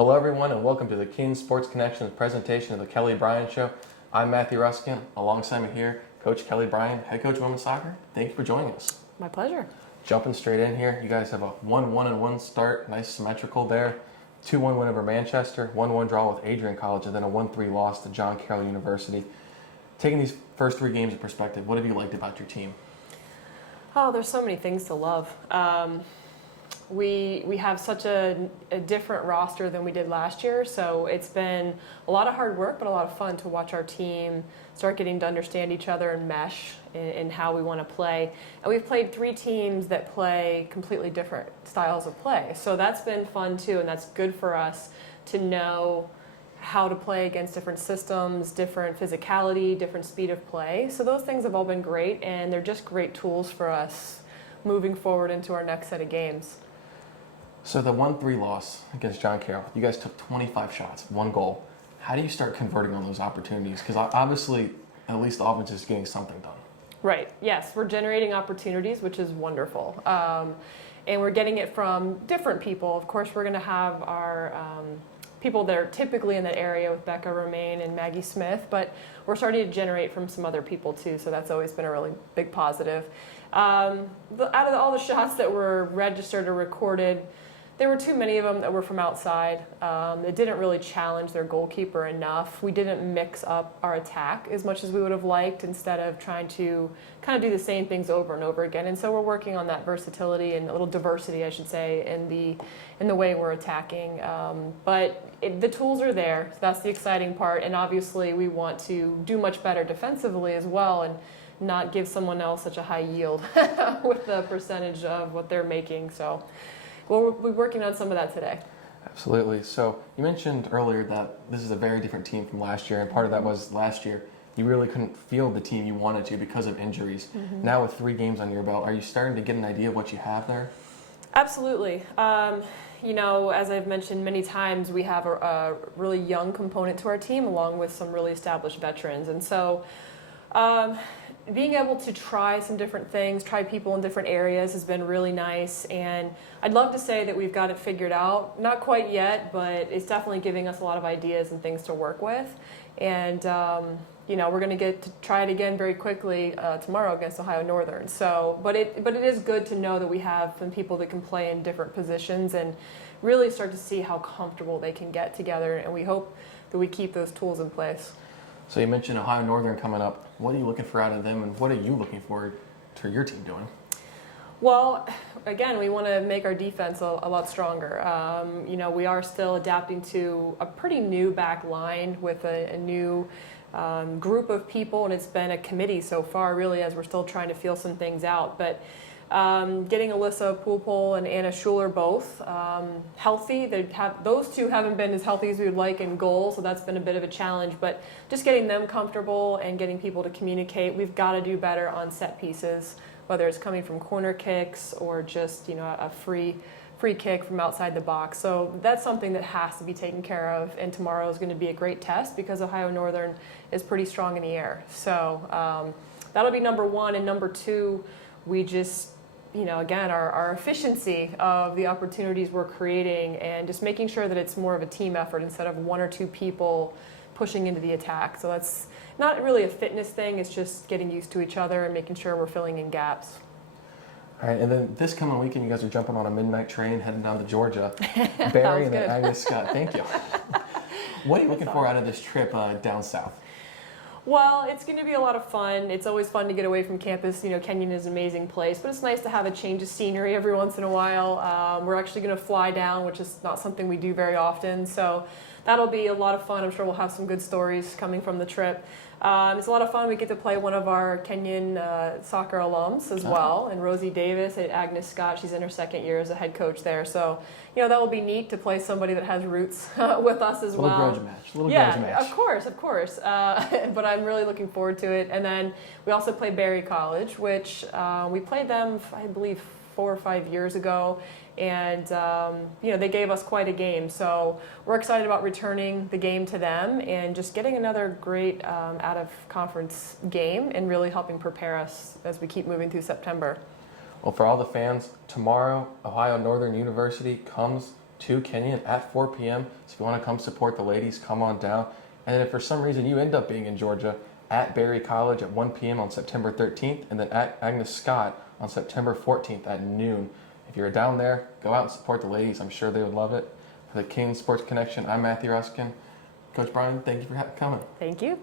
Hello everyone and welcome to the Kenyon Sports Connection presentation of the Kelly Bryan Show. I'm Matthew Ruskan. Alongside me here, Coach Kelly Bryan, head coach of women's soccer. Thank you for joining us. My pleasure. Jumping straight in here, you guys have a 1-1-1 start, nice symmetrical there. 2-1 win over Manchester, 1-1 draw with Adrian College, and then a 1-3 loss to John Carroll University. Taking these first three games in perspective, what have you liked about your team? Oh, there's so many things to love. We have such a different roster than we did last year, so it's been a lot of hard work, but a lot of fun to watch our team start getting to understand each other and mesh in how we want to play. And we've played three teams that play completely different styles of play, so that's been fun too, and that's good for us to know how to play against different systems, different physicality, different speed of play. So those things have all been great, and they're just great tools for us moving forward into our next set of games. So the 1-3 loss against John Carroll, you guys took 25 shots, 1 goal. How do you start converting on those opportunities? Because obviously, at least the offense is getting something done. Right, yes, we're generating opportunities, which is wonderful. And we're getting it from different people. Of course, we're going to have our people that are typically in that area with Becca Romaine and Maggie Smith, but we're starting to generate from some other people too, so that's always been a really big positive. Out of all the shots that were registered or recorded, there were too many of them that were from outside. It didn't really challenge their goalkeeper enough. We didn't mix up our attack as much as we would have liked, instead of trying to kind of do the same things over and over again. And so we're working on that versatility and a little diversity, I should say, in the way we're attacking. But the tools are there. So that's the exciting part. And obviously we want to do much better defensively as well, and not give someone else such a high yield with the percentage of what they're making. So we'll be working on some of that today. Absolutely. So you mentioned earlier that this is a very different team from last year, and part of that was last year you really couldn't field the team you wanted to because of injuries. Mm-hmm. Now with 3 games on your belt, are you starting to get an idea of what you have there? Absolutely. You know, as I've mentioned many times, we have a really young component to our team along with some really established veterans. And so being able to try some different things, try people in different areas has been really nice, and I'd love to say that we've got it figured out. Not quite yet, but it's definitely giving us a lot of ideas and things to work with. And you know, we're going to get to try it again very quickly tomorrow against Ohio Northern. So, but it is good to know that we have some people that can play in different positions and really start to see how comfortable they can get together, and we hope that we keep those tools in place. So you mentioned Ohio Northern coming up. What are you looking for out of them, and what are you looking forward to your team doing? Well, again, we want to make our defense a lot stronger. You know, we are still adapting to a pretty new back line with a new group of people, and it's been a committee so far, really, as we're still trying to feel some things out. But getting Alyssa Poolpole and Anna Schuler both healthy. Those two haven't been as healthy as we would like in goal, so that's been a bit of a challenge. But just getting them comfortable and getting people to communicate. We've got to do better on set pieces, whether it's coming from corner kicks or just, you know, a free kick from outside the box. So that's something that has to be taken care of, and tomorrow is going to be a great test because Ohio Northern is pretty strong in the air. So that'll be number 1, and number 2, we just, you know, again, our efficiency of the opportunities we're creating, and just making sure that it's more of a team effort instead of 1 or 2 people pushing into the attack. So that's not really a fitness thing, it's just getting used to each other and making sure we're filling in gaps. All right, and then this coming weekend, you guys are jumping on a midnight train heading down to Georgia. Barry and Agnes Scott, thank you. What are you looking for out of this trip down south? Well, it's going to be a lot of fun. It's always fun to get away from campus. You know, Kenyon is an amazing place, but it's nice to have a change of scenery every once in a while. We're actually going to fly down, which is not something we do very often. So that'll be a lot of fun. I'm sure we'll have some good stories coming from the trip. It's a lot of fun. We get to play one of our Kenyon soccer alums as well, and Rosie Davis, Agnes Scott. She's in her 2nd year as a head coach there. So, you know, that will be neat to play somebody that has roots with us as well. Grudge match. Little grudge match. Of course. But I'm really looking forward to it. And then we also play Barry College, which we played them, I believe, 4 or 5 years ago. And, you know, they gave us quite a game. So we're excited about returning the game to them and just getting another great out-of-conference game and really helping prepare us as we keep moving through September. Well, for all the fans, tomorrow, Ohio Northern University comes to Kenyon at 4 p.m. So if you want to come support the ladies, come on down. And then if for some reason you end up being in Georgia, at Berry College at 1 p.m. on September 13th, and then at Agnes Scott on September 14th at noon. If you're down there, go out and support the ladies. I'm sure they would love it. For the Kenyon Sports Connection, I'm Matthew Ruskan. Coach Bryan, thank you for coming. Thank you.